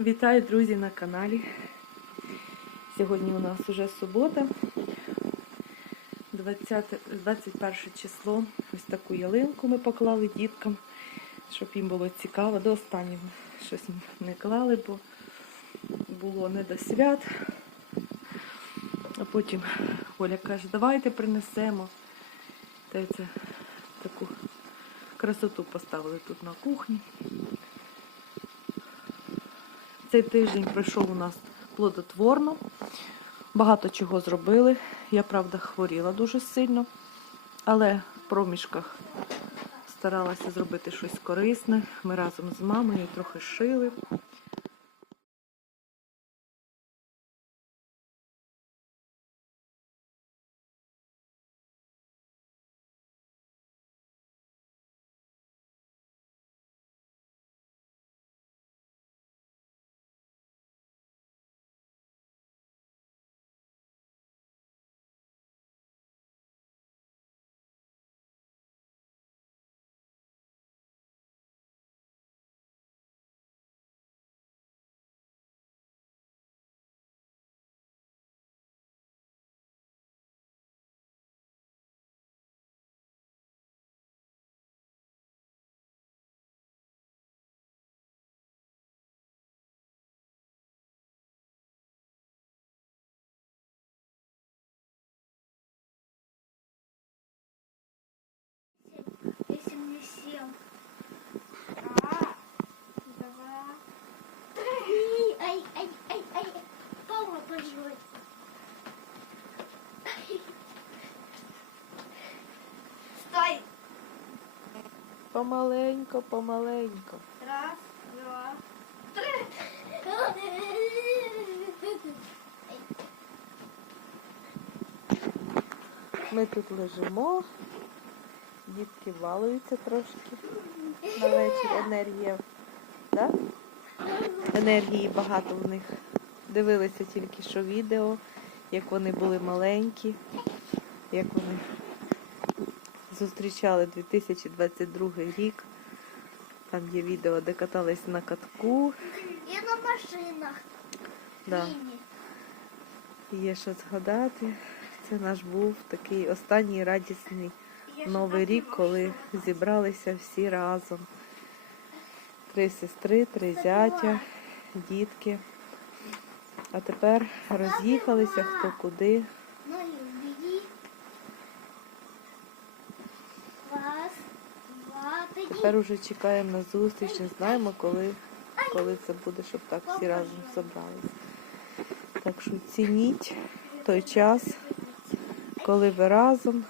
Вітаю, друзі, на каналі. Сьогодні у нас уже субота, 20, 21 число. Ось таку ялинку ми поклали діткам, щоб їм було цікаво. До останнього щось не клали, бо було не до свят. А потім Оля каже, давайте принесемо. Та це таку красоту поставили тут на кухні. Цей тиждень пройшов у нас плодотворно. Багато чого зробили. Я, правда, хворіла дуже сильно, але в проміжках старалася зробити щось корисне. Ми разом з мамою трохи шили. Помаленько, помаленько. Раз, два, три. Ми тут лежимо, дітки балуються трошки на вечір. Енергія. Да? Енергії багато в них. Дивилися тільки що відео, як вони були маленькі, як вони зустрічали 2022 рік. Там є відео, де катались на катку. И на машинах. Да. Є що згадати. Це наш був такий останній радісний Новий рік, коли зібралися всі разом. Три сестри, три зятя, дітки. А тепер роз'їхалися хто куди. Ну, беги. Раз, два, три. Тепер уже чекаємо на зустріч, не знаємо, коли, коли це буде, щоб так всі разом зібралися. Так що цініть той час, коли ви разом,